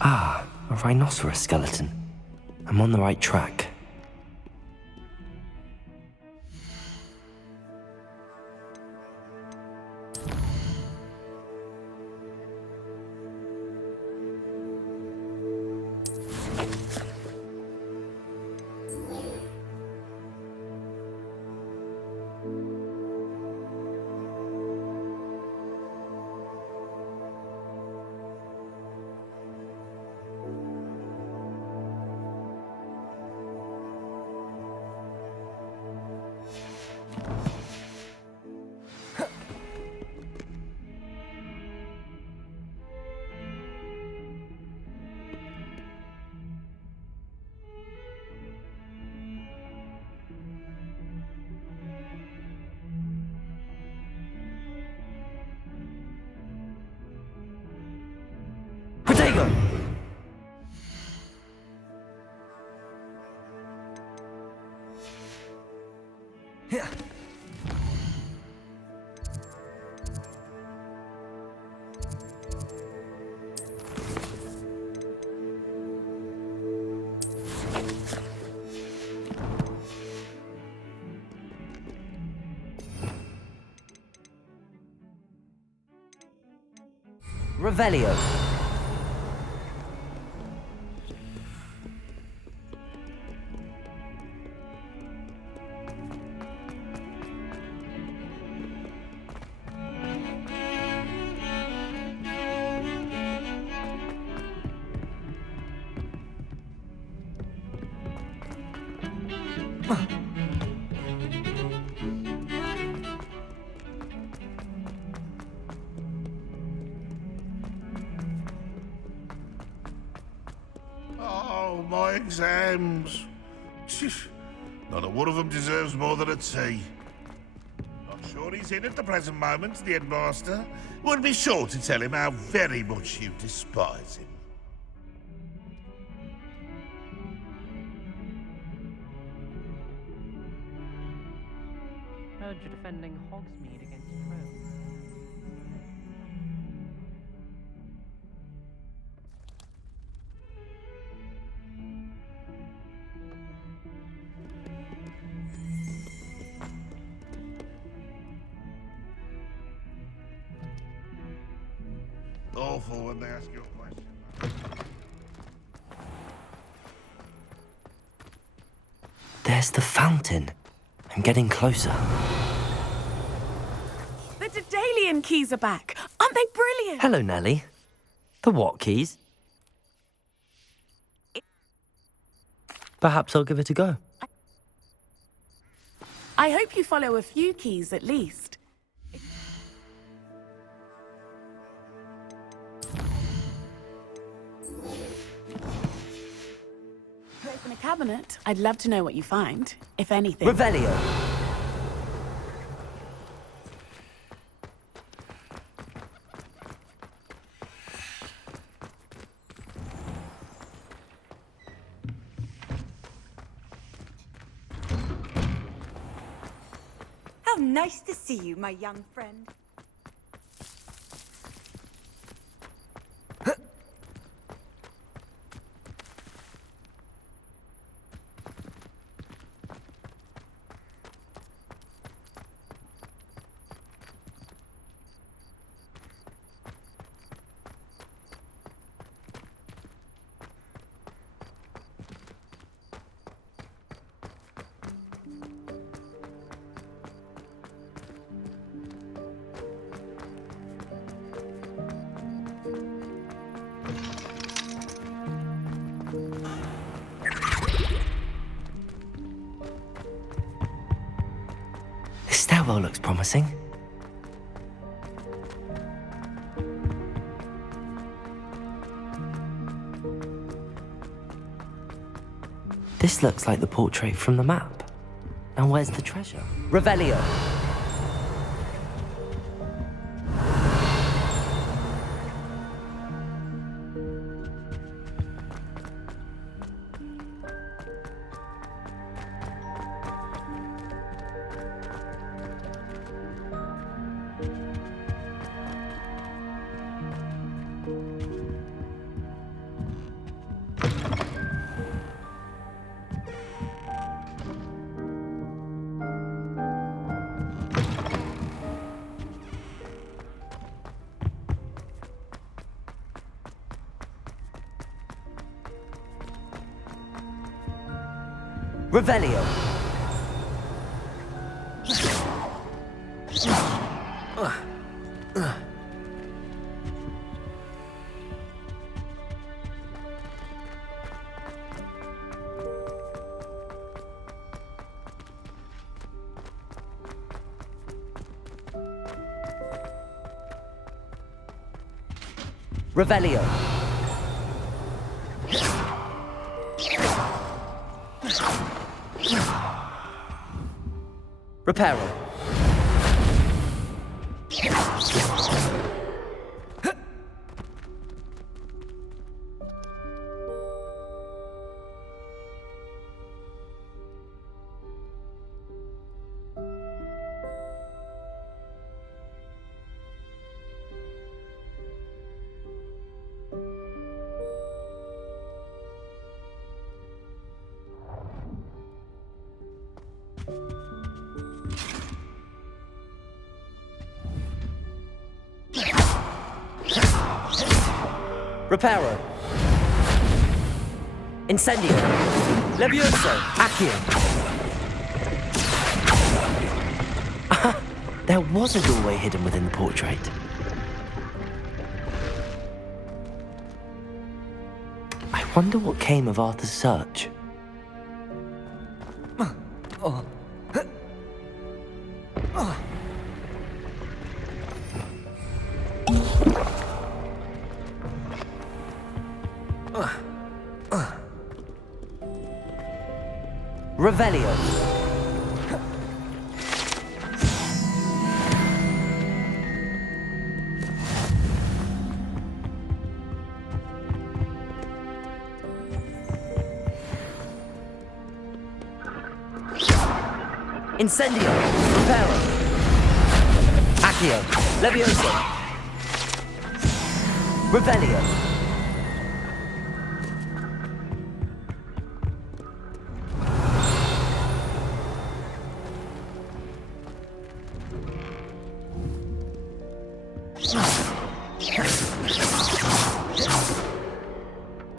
Ah, a rhinoceros skeleton. I'm on the right track. Protego! Yeah. Revelio. Oh, my exams. Not a one of them deserves more than a tea. Not sure he's in at the present moment, the headmaster. Would be sure to tell him how very much you despise him. Heard you're defending Hogsmeade against Trill. Awful when they ask you a question. There's the fountain. I'm getting closer. The Daedalian keys are back. Aren't they brilliant? Hello, Nellie. The what keys? Perhaps I'll give it a go. I hope you follow a few keys at least. Open a cabinet. I'd love to know what you find, if anything. Revelio. How nice to see you, my young friend. This stairwell looks promising. This looks like the portrait from the map. Now where's the treasure? Revelio. Revelio. Revelio. Reparo. Reparo. Incendio. Levioso. Accio. There was a doorway hidden within the portrait. I wonder what came of Arthur's search. Revelio. Incendio. Reparo. Accio. Levioso. Revelio.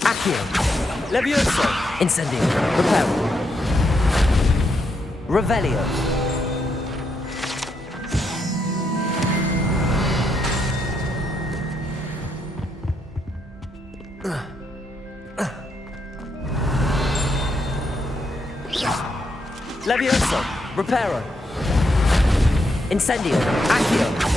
Accio. Levioso. Incendio. Reparo. Revelio. Levioso. Reparo. Incendio. Accio.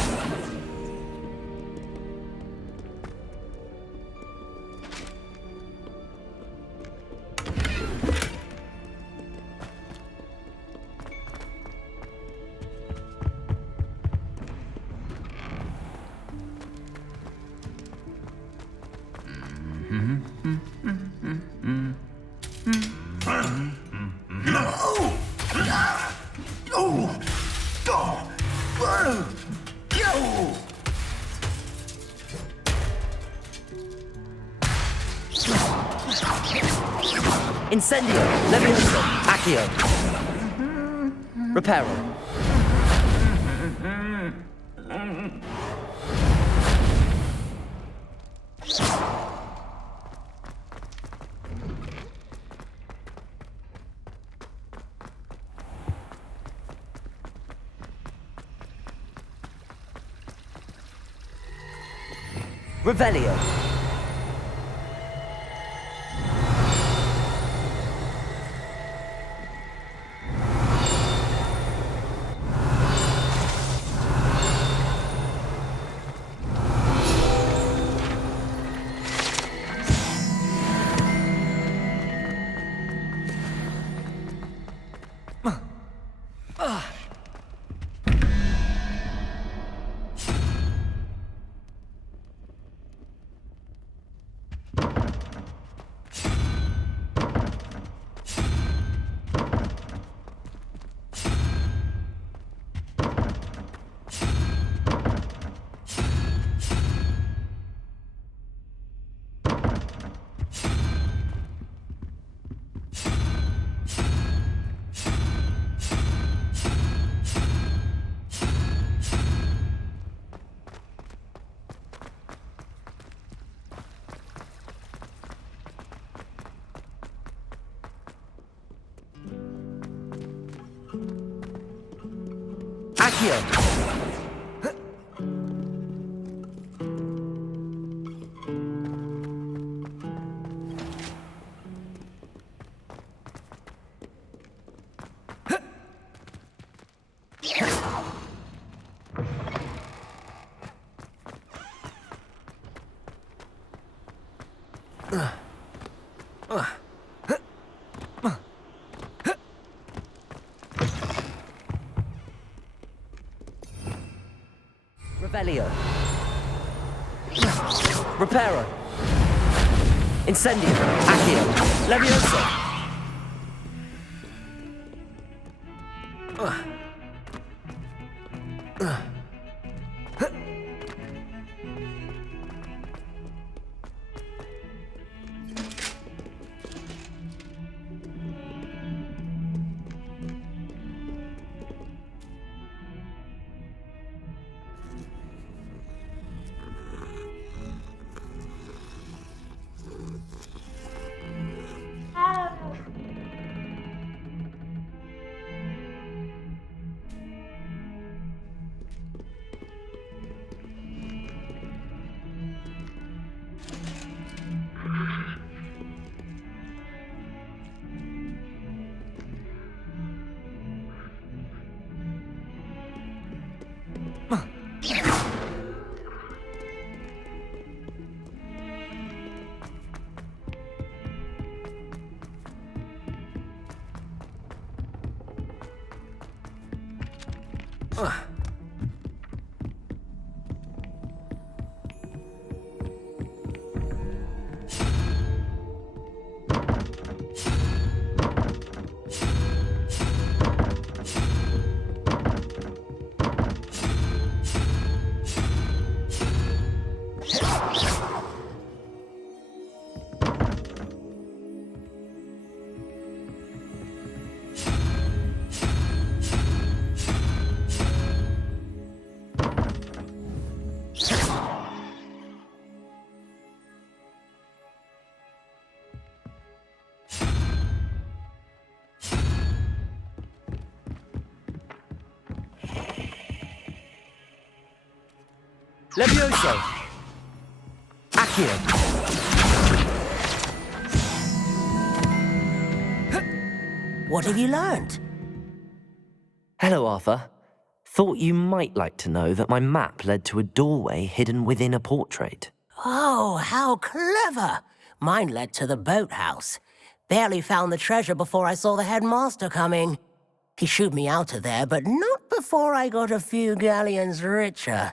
Incendio. Levioso. Accio. Reparo. Revelio. Accio! Revelio. Reparo. Incendio. Accio. Levioso. Levioso. Accio. What have you learned? Hello, Arthur. Thought you might like to know that my map led to a doorway hidden within a portrait. Oh, how clever! Mine led to the boathouse. Barely found the treasure before I saw the headmaster coming. He shooed me out of there, but not before I got a few galleons richer.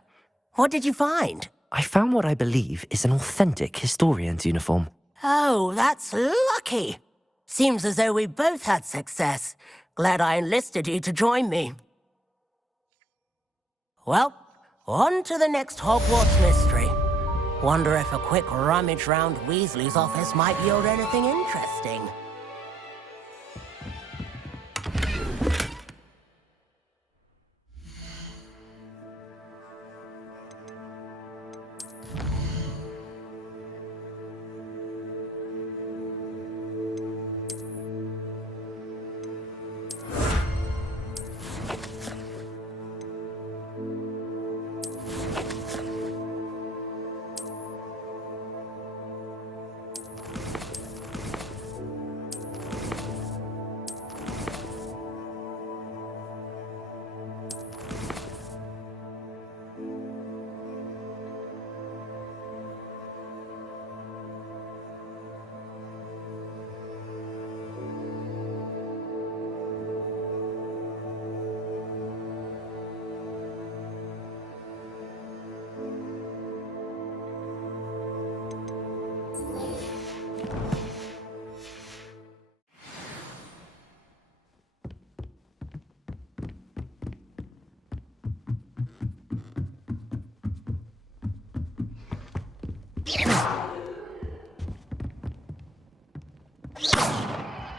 What did you find? I found what I believe is an authentic historian's uniform. Oh, that's lucky. Seems as though we both had success. Glad I enlisted you to join me. Well, on to the next Hogwarts mystery. Wonder if a quick rummage round Weasley's office might yield anything interesting.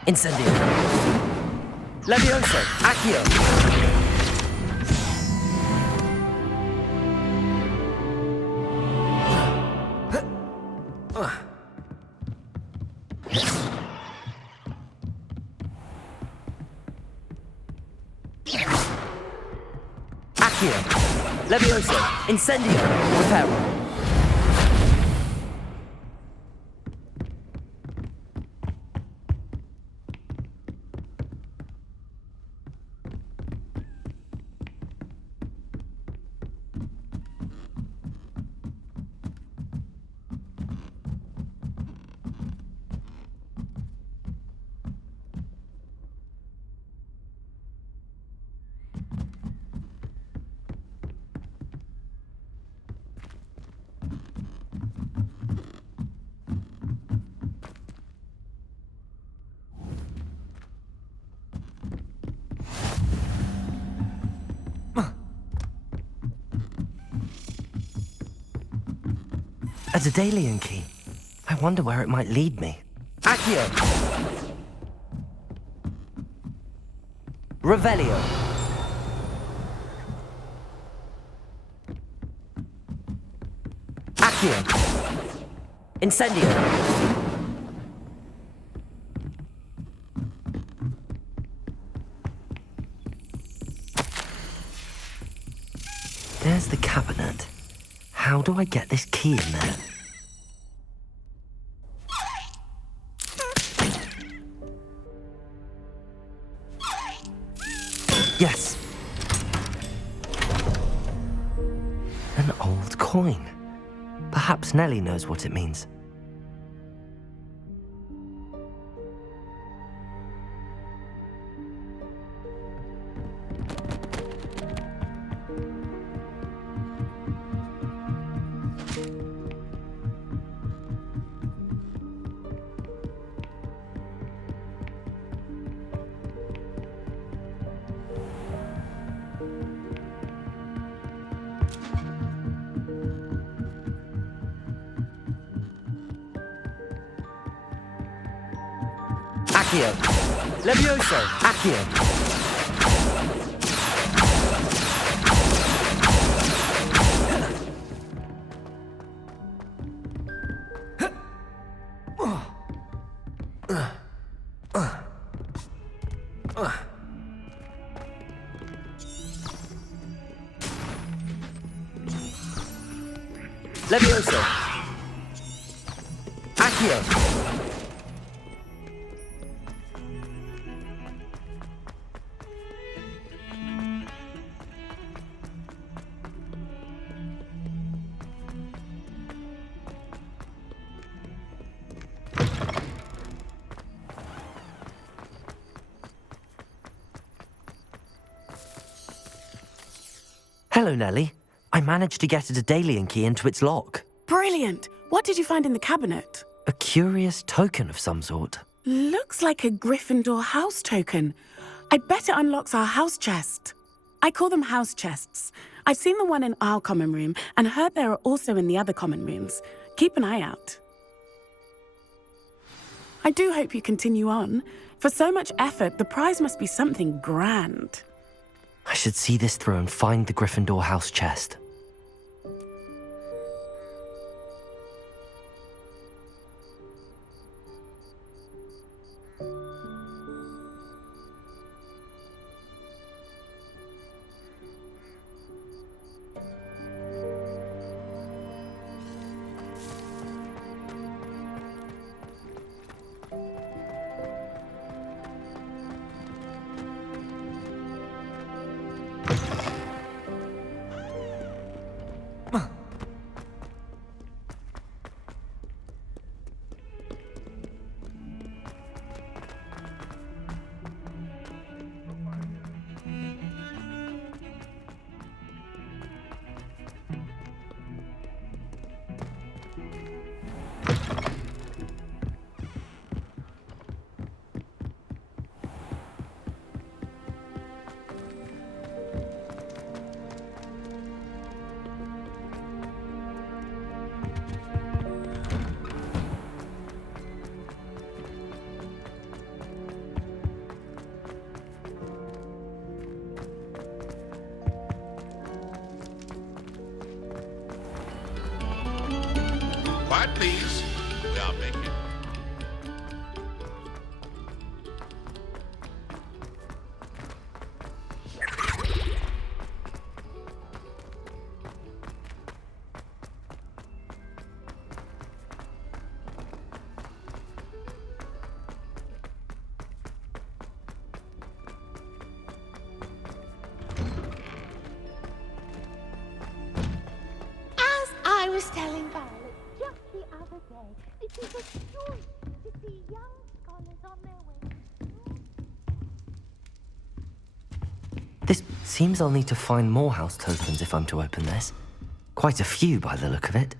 Incendio. Levioso. Accio. Levioso! Incendio! Reparo! A Daedalian key. I wonder where it might lead me. Accio! Revelio! Accio! Incendio! There's the cabinet. How do I get this key in there? Yes. An old coin. Perhaps Nellie knows what it means. Accio! Levioso! Accio! Levioso! Accio! Hello, Nellie. I managed to get a Daedalian key into its lock. Brilliant! What did you find in the cabinet? A curious token of some sort. Looks like a Gryffindor house token. I bet it unlocks our house chest. I call them house chests. I've seen the one in our common room and heard there are also in the other common rooms. Keep an eye out. I do hope you continue on. For so much effort, the prize must be something grand. I should see this through and find the Gryffindor house chest. Quiet, please. We are making. telling Violet just the other day. It is a joy to see young scholars on their way to school. This seems I'll need to find more house tokens if I'm to open this. Quite a few by the look of it.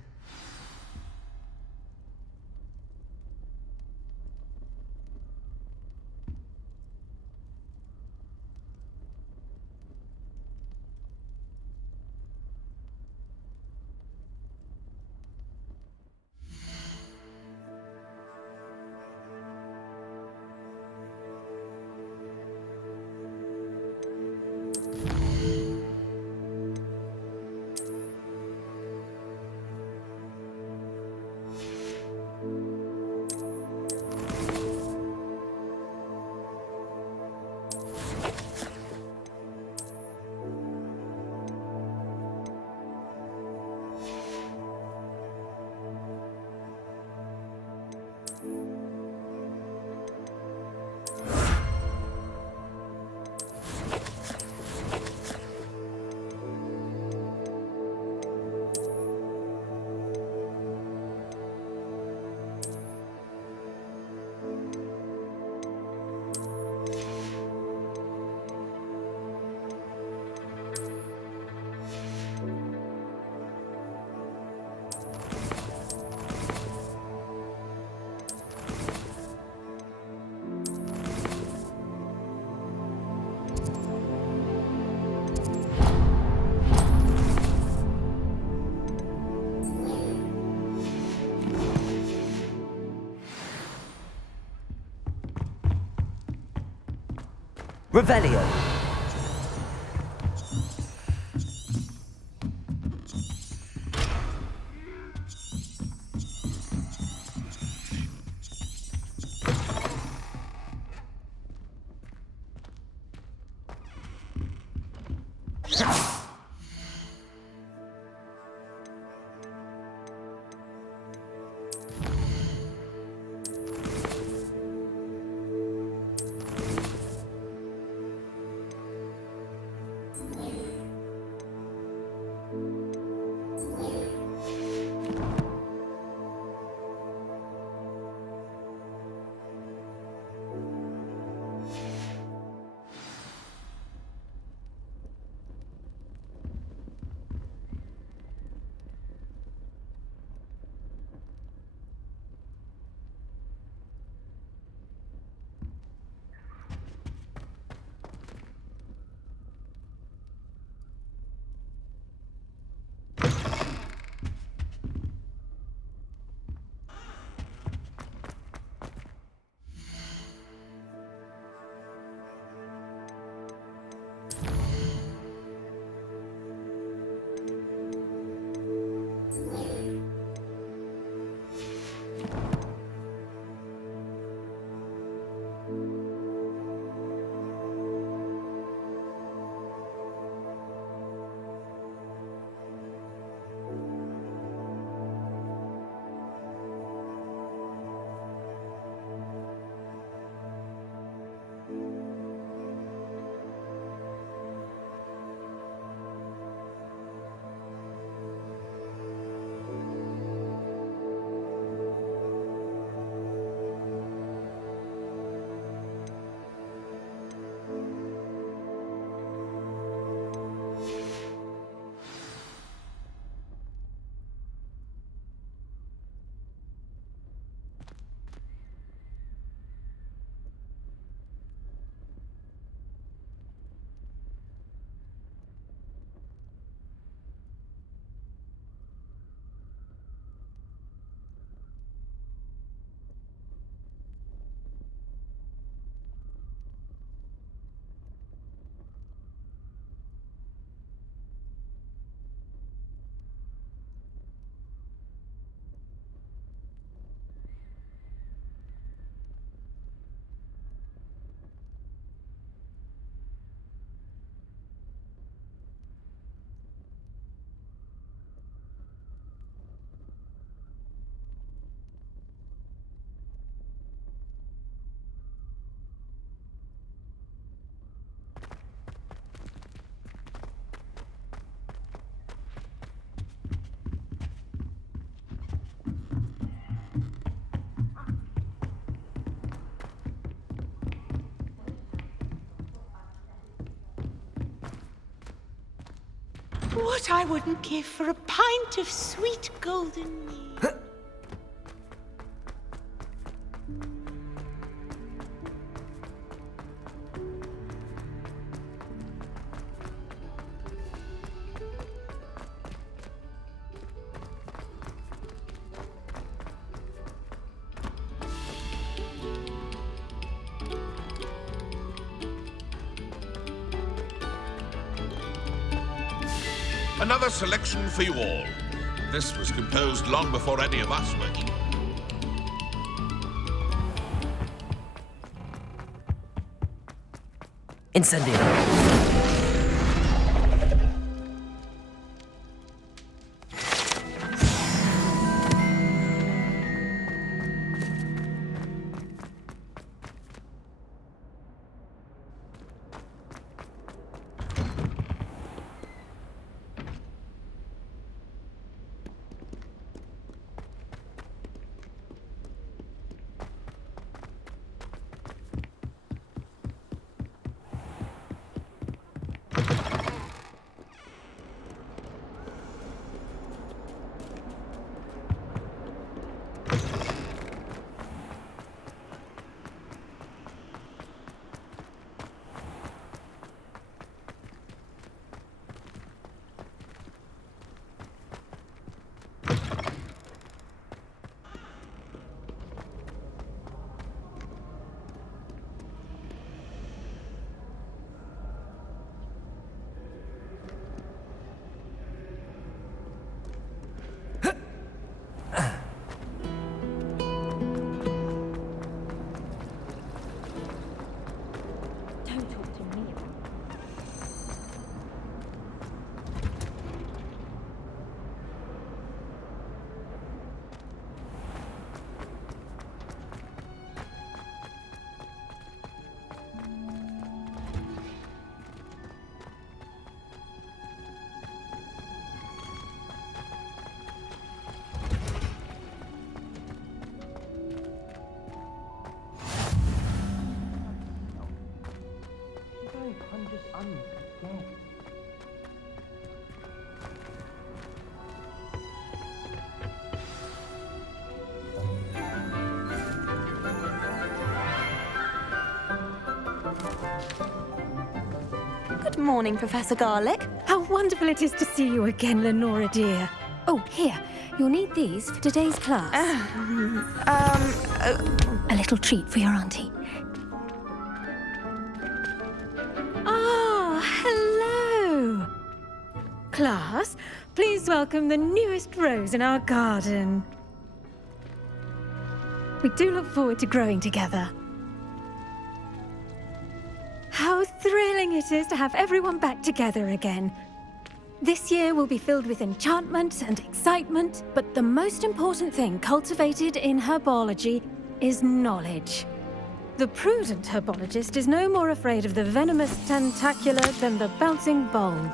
Revelio. What I wouldn't give for a pint of sweet golden mead. Another selection for you all. This was composed long before any of us were here. Incendio. Don't talk to me. Good morning, Professor Garlic. How wonderful it is to see you again, Lenora dear. Oh, here, you'll need these for today's class. A little treat for your auntie. Ah, hello. Class, please welcome the newest rose in our garden. We do look forward to growing together. How thrilling it is to have everyone back together again. This year will be filled with enchantment and excitement, but the most important thing cultivated in herbology is knowledge. The prudent herbologist is no more afraid of the venomous tentacula than the bouncing bulb.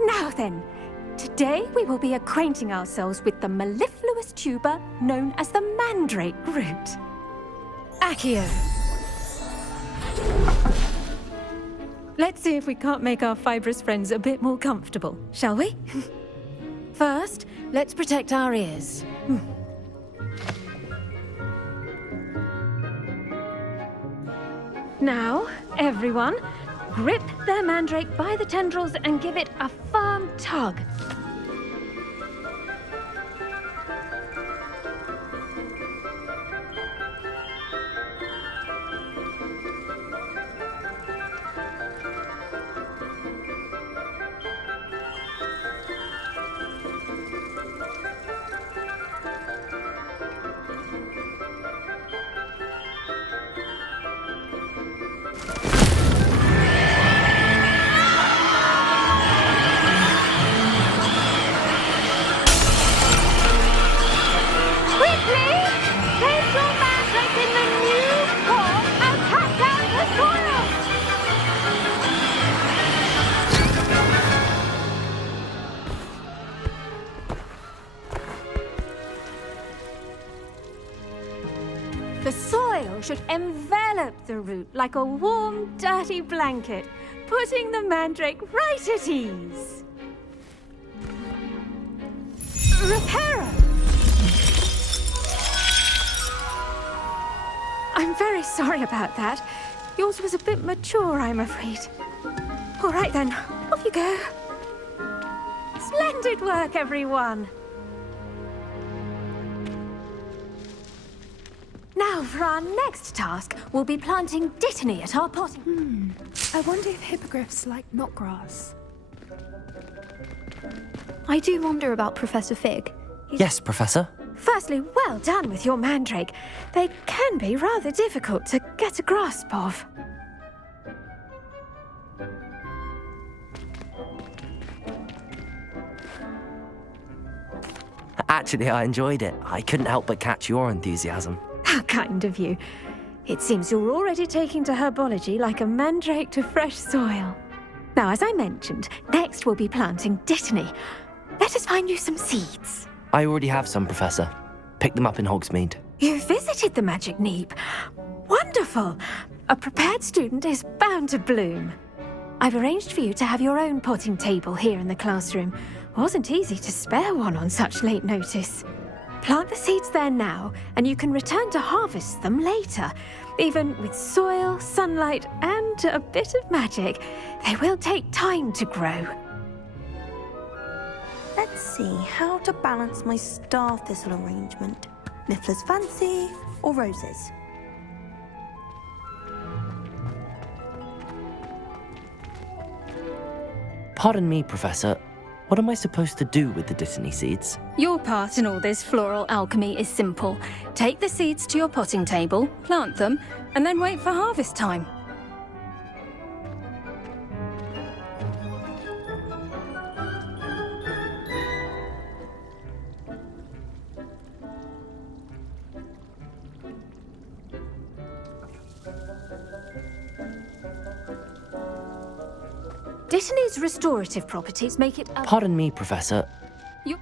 Now then, today we will be acquainting ourselves with the mellifluous tuber known as the mandrake root. Accio. Let's see if we can't make our fibrous friends a bit more comfortable, shall we? First, let's protect our ears. Now, everyone, grip their mandrake by the tendrils and give it a firm tug. The soil soil should envelop the root like a warm, dirty blanket, putting the mandrake right at ease. Reparo! I'm very sorry about that. Yours was a bit mature, I'm afraid. All right then, off you go. Splendid work, everyone. Now, for our next task, we'll be planting dittany at our potting. I wonder if hippogriffs like knotgrass. I do wonder about Professor Fig. Yes, Professor. Firstly, well done with your mandrake. They can be rather difficult to get a grasp of. Actually, I enjoyed it. I couldn't help but catch your enthusiasm. How kind of you. It seems you're already taking to herbology like a mandrake to fresh soil. Now, as I mentioned, next we'll be planting dittany. Let us find you some seeds. I already have some, Professor. Picked them up in Hogsmeade. You visited the Magic Neep. Wonderful! A prepared student is bound to bloom. I've arranged for you to have your own potting table here in the classroom. Wasn't easy to spare one on such late notice. Plant the seeds there now, and you can return to harvest them later. Even with soil, sunlight, and a bit of magic, they will take time to grow. Let's see how to balance my star thistle arrangement. Niffler's fancy or roses? Pardon me, Professor. What am I supposed to do with the dittany seeds? Your part in all this floral alchemy is simple. Take the seeds to your potting table, plant them, and then wait for harvest time. Dittany's restorative properties make it... Pardon me, Professor. You...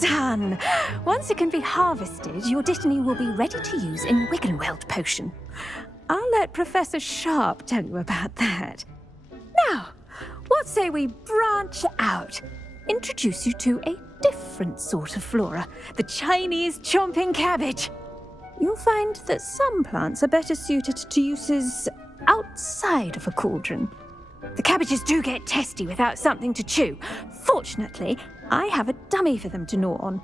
Done! Once it can be harvested, your dittany will be ready to use in Wiggenweld potion. I'll let Professor Sharp tell you about that. Now, what say we branch out? Introduce you to a different sort of flora, the Chinese chomping cabbage. You'll find that some plants are better suited to uses outside of a cauldron. The cabbages do get testy without something to chew. Fortunately, I have a dummy for them to gnaw on.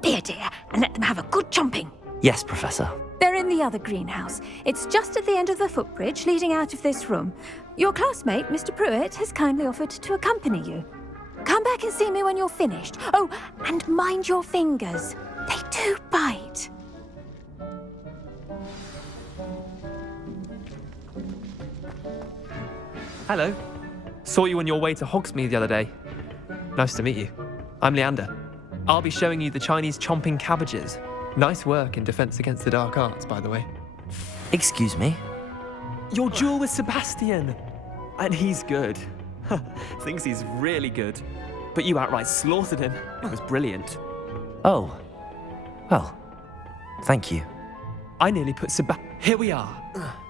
Be a dear and let them have a good chomping. Yes, Professor. They're in the other greenhouse. It's just at the end of the footbridge leading out of this room. Your classmate, Mr. Pruitt, has kindly offered to accompany you. Come back and see me when you're finished. Oh, and mind your fingers. They do bite. Hello. Saw you on your way to Hogsmeade the other day. Nice to meet you. I'm Leander. I'll be showing you the Chinese chomping cabbages. Nice work in Defense Against the Dark Arts, by the way. Excuse me? Your duel with Sebastian! And he's good. Thinks he's really good. But you outright slaughtered him. It was brilliant. Oh, Well, thank you. I nearly put Here we are,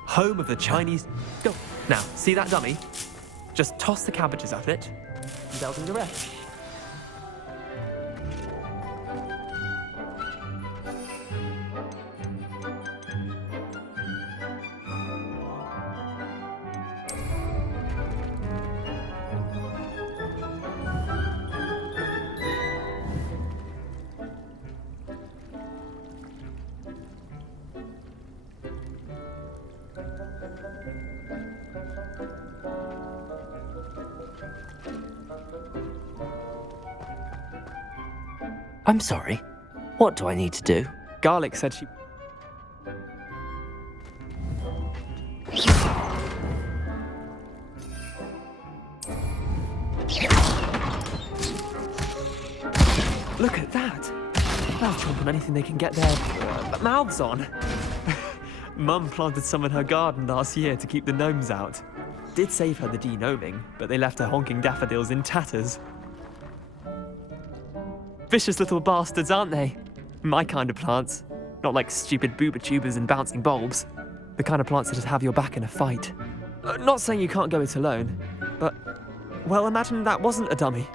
home of the Chinese. Go. Now, see that dummy? Just toss the cabbages at it, and they'll do the rest. I'm sorry. What do I need to do? Garlic said she. Look at that! They'll chomp on anything they can get their mouths on. Mum planted some in her garden last year to keep the gnomes out. Did save her the de-gnoming, but they left her honking daffodils in tatters. Vicious little bastards, aren't they? My kind of plants. Not like stupid booba tubers and bouncing bulbs. The kind of plants that just have your back in a fight. Not saying you can't go it alone, but, well, imagine that wasn't a dummy.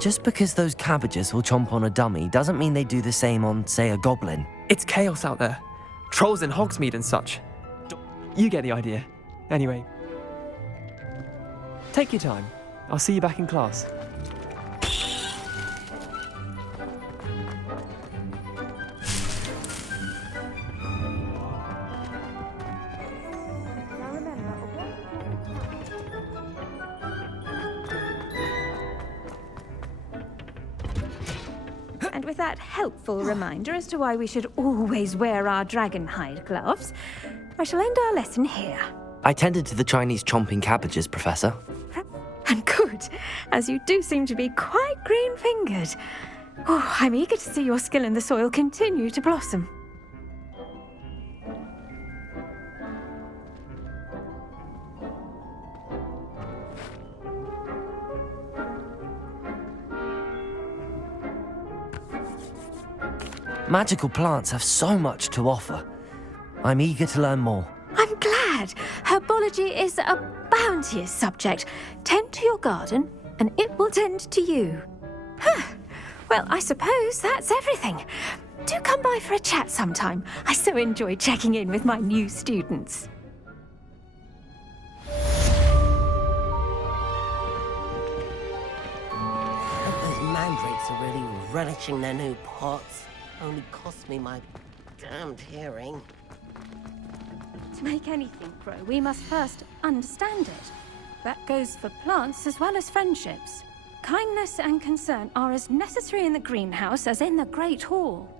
Just because those cabbages will chomp on a dummy doesn't mean they do the same on, say, a goblin. It's chaos out there. Trolls in Hogsmeade and such. You get the idea. Anyway, take your time. I'll see you back in class. And with that helpful reminder as to why we should always wear our dragon hide gloves, I shall end our lesson here. I tended to the Chinese chomping cabbages, Professor. And good, as you do seem to be quite green-fingered. Oh, I'm eager to see your skill in the soil continue to blossom. Magical plants have so much to offer. I'm eager to learn more. I'm glad. Herbology is a bounteous subject. Tend to your garden, and it will tend to you. Well, I suppose that's everything. Do come by for a chat sometime. I so enjoy checking in with my new students. Those mandrakes are really relishing their new pots. Only cost me my damned hearing. To make anything grow, we must first understand it. That goes for plants as well as friendships. Kindness and concern are as necessary in the greenhouse as in the Great Hall.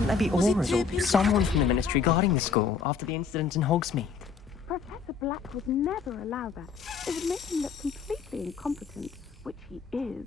Shouldn't there be auras or someone from the ministry guarding the school after the incident in Hogsmeade? Professor Black would never allow that. It would make him look completely incompetent, which he is.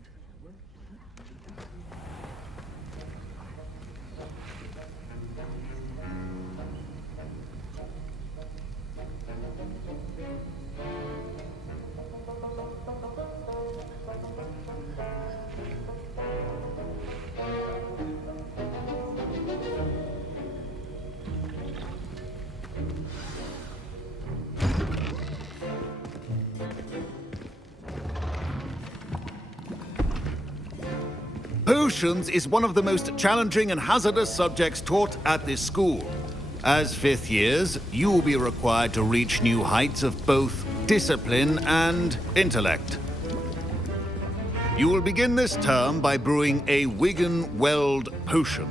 Potions is one of the most challenging and hazardous subjects taught at this school. As fifth years, you will be required to reach new heights of both discipline and intellect. You will begin this term by brewing a Wigan-Weld potion.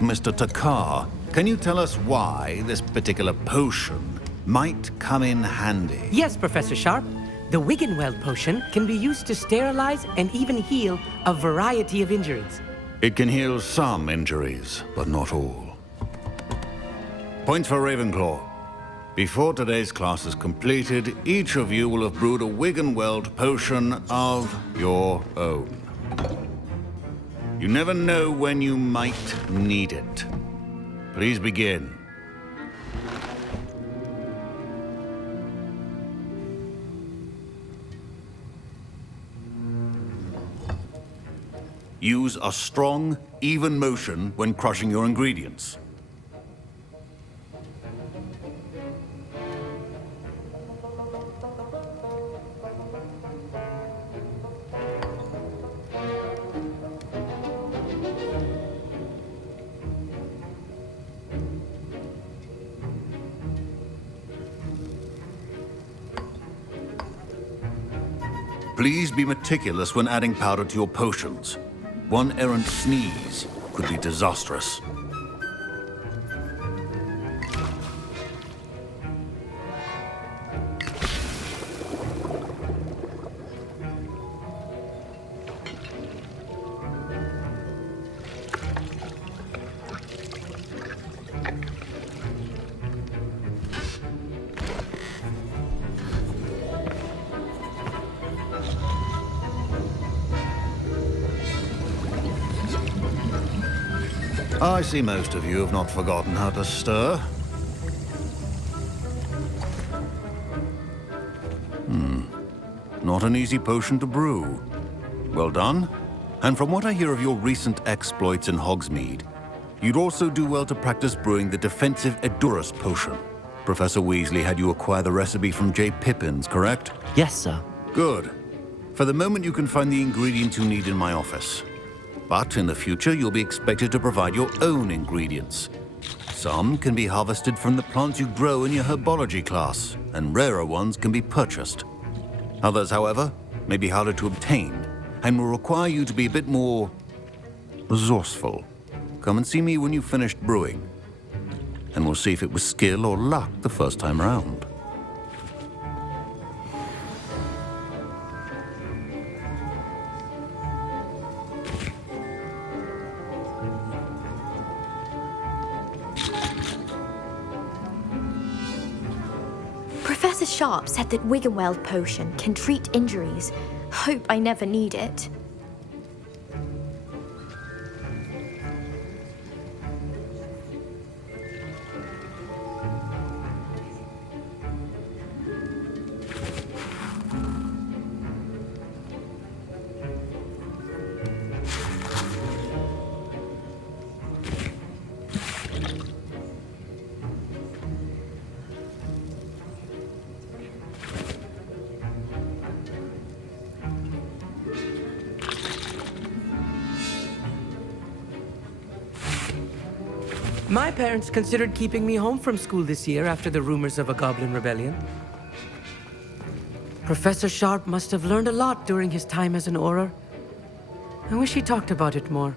Mr. Takar, can you tell us why this particular potion might come in handy? Yes, Professor Sharp. The Wigan-Weld potion can be used to sterilize and even heal a variety of injuries. It can heal some injuries, but not all. Points for Ravenclaw. Before today's class is completed, each of you will have brewed a Wigan-Weld potion of your own. You never know when you might need it. Please begin. Use a strong, even motion when crushing your ingredients. Please be meticulous when adding powder to your potions. One errant sneeze could be disastrous. I see most of you have not forgotten how to stir. Not an easy potion to brew. Well done. And from what I hear of your recent exploits in Hogsmeade, you'd also do well to practice brewing the defensive Edurus potion. Professor Weasley had you acquire the recipe from J. Pippins, correct? Yes, sir. Good. For the moment, you can find the ingredients you need in my office. But in the future, you'll be expected to provide your own ingredients. Some can be harvested from the plants you grow in your herbology class, and rarer ones can be purchased. Others, however, may be harder to obtain, and will require you to be a bit more resourceful. Come and see me when you've finished brewing, and we'll see if it was skill or luck the first time around. Professor Sharp said that Wigan-Weld potion can treat injuries. Hope I never need it. My parents considered keeping me home from school this year after the rumors of a goblin rebellion. Professor Sharp must have learned a lot during his time as an Auror. I wish he talked about it more.